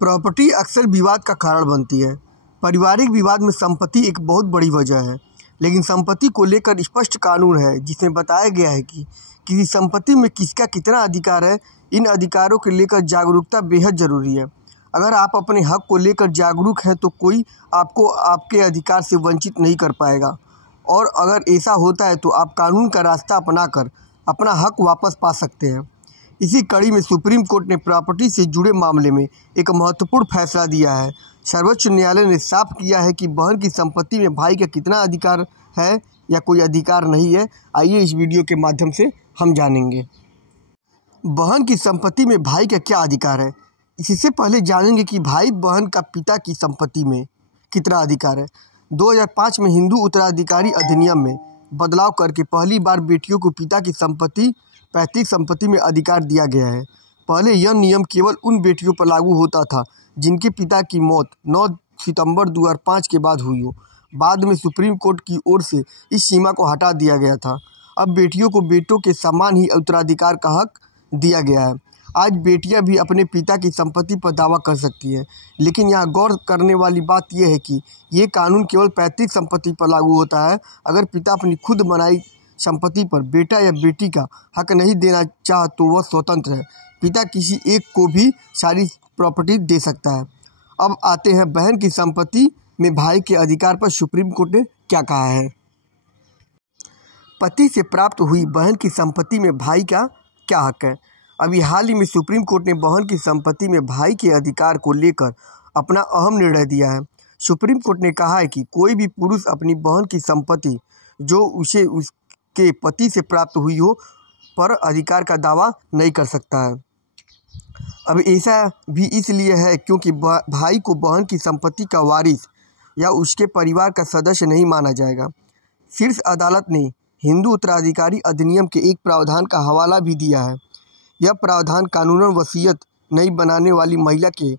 Property अक्सर विवाद का कारण बनती है। पारिवारिक विवाद में संपत्ति एक बहुत बड़ी वजह है, लेकिन संपत्ति को लेकर स्पष्ट कानून है जिसमें बताया गया है कि किसी संपत्ति में किसका कितना अधिकार है। इन अधिकारों को लेकर जागरूकता बेहद ज़रूरी है। अगर आप अपने हक को लेकर जागरूक हैं तो कोई आपको आपके अधिकार से वंचित नहीं कर पाएगा, और अगर ऐसा होता है तो आप कानून का रास्ता अपनाकर अपना हक वापस पा सकते हैं। इसी कड़ी में सुप्रीम कोर्ट ने प्रॉपर्टी से जुड़े मामले में एक महत्वपूर्ण फैसला दिया है। सर्वोच्च न्यायालय ने साफ किया है कि बहन की संपत्ति में भाई का कितना अधिकार है या कोई अधिकार नहीं है। आइए इस वीडियो के माध्यम से हम जानेंगे बहन की संपत्ति में भाई का क्या अधिकार है। इससे पहले जानेंगे कि भाई बहन का पिता की संपत्ति में कितना अधिकार है। 2005 में हिंदू उत्तराधिकारी अधिनियम में बदलाव करके पहली बार बेटियों को पिता की संपत्ति पैतृक संपत्ति में अधिकार दिया गया है। पहले यह नियम केवल उन बेटियों पर लागू होता था जिनके पिता की मौत 9 सितंबर 2005 के बाद हुई हो। बाद में सुप्रीम कोर्ट की ओर से इस सीमा को हटा दिया गया था। अब बेटियों को बेटों के समान ही उत्तराधिकार का हक दिया गया है। आज बेटियां भी अपने पिता की संपत्ति पर दावा कर सकती हैं, लेकिन यहाँ गौर करने वाली बात यह है कि ये कानून केवल पैतृक संपत्ति पर लागू होता है। अगर पिता अपनी खुद बनाई संपत्ति पर बेटा या बेटी का हक नहीं देना चाह तो वह स्वतंत्र है। पिता किसी एक को भी सारी प्रॉपर्टी दे सकता है। अब आते हैं बहन की संपत्ति में भाई के अधिकार पर सुप्रीम कोर्ट ने क्या कहा है। पति से प्राप्त हुई बहन की संपत्ति में भाई का क्या हक है। अभी हाल ही में सुप्रीम कोर्ट ने बहन की संपत्ति में भाई के अधिकार को लेकर अपना अहम निर्णय दिया है। सुप्रीम कोर्ट ने कहा है कि कोई भी पुरुष अपनी बहन की संपत्ति जो उसे उसके पति से प्राप्त हुई हो पर अधिकार का दावा नहीं कर सकता है। अब ऐसा भी इसलिए है क्योंकि भाई को बहन की संपत्ति का वारिस या उसके परिवार का सदस्य नहीं माना जाएगा। शीर्ष अदालत ने हिंदू उत्तराधिकारी अधिनियम के एक प्रावधान का हवाला भी दिया है। यह प्रावधान कानूनन वसीयत नहीं बनाने वाली महिला के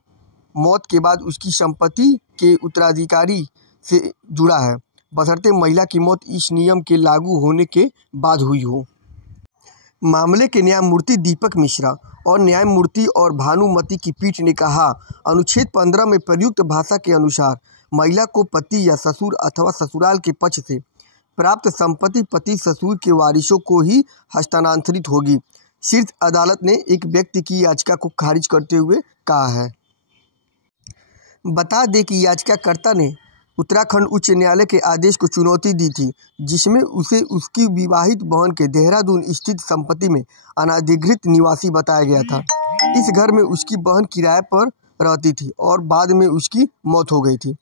मौत के बाद उसकी संपत्ति के उत्तराधिकारी से जुड़ा है, बशर्ते महिला की मौत इस नियम के लागू होने के बाद हुई हो। मामले के न्यायमूर्ति दीपक मिश्रा और न्यायमूर्ति और भानुमति की पीठ ने कहा, अनुच्छेद 15 में प्रयुक्त भाषा के अनुसार महिला को पति या ससुर अथवा ससुराल के पक्ष से प्राप्त संपत्ति पति ससुर के वारिसों को ही हस्तांतरित होगी। शीर्ष अदालत ने एक व्यक्ति की याचिका को खारिज करते हुए कहा है। बता दें कि याचिकाकर्ता ने उत्तराखंड उच्च न्यायालय के आदेश को चुनौती दी थी, जिसमें उसे उसकी विवाहित बहन के देहरादून स्थित संपत्ति में अनधिकृत निवासी बताया गया था। इस घर में उसकी बहन किराए पर रहती थी और बाद में उसकी मौत हो गई थी।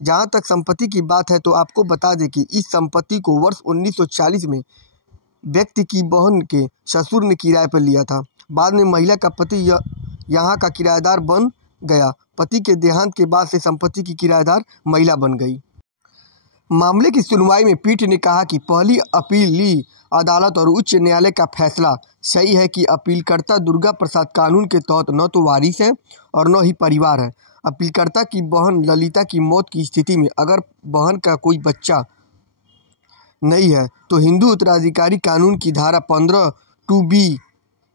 जहां तक संपत्ति की बात है तो आपको बता दें कि इस संपत्ति को वर्ष 1940 में व्यक्ति की बहन के ससुर ने किराए पर लिया था। बाद में महिला का पति यहाँ का किराएदार बन गया। पति के देहांत के बाद से संपत्ति की किराएदार महिला बन गई। मामले की सुनवाई में पीठ ने कहा कि पहली अपीली अदालत और उच्च न्यायालय का फैसला सही है कि अपीलकर्ता दुर्गा प्रसाद कानून के तहत न तो वारिस है और न ही परिवार है। अपीलकर्ता की बहन ललिता की मौत की स्थिति में अगर बहन का कोई बच्चा नहीं है तो हिंदू उत्तराधिकारी कानून की धारा 15(2)(b)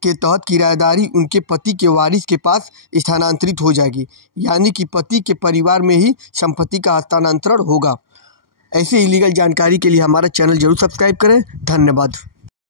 के तहत किराएदारी उनके पति के वारिस के पास स्थानांतरित हो जाएगी, यानी कि पति के परिवार में ही संपत्ति का हस्तांतरण होगा। ऐसे इलीगल जानकारी के लिए हमारा चैनल जरूर सब्सक्राइब करें। धन्यवाद।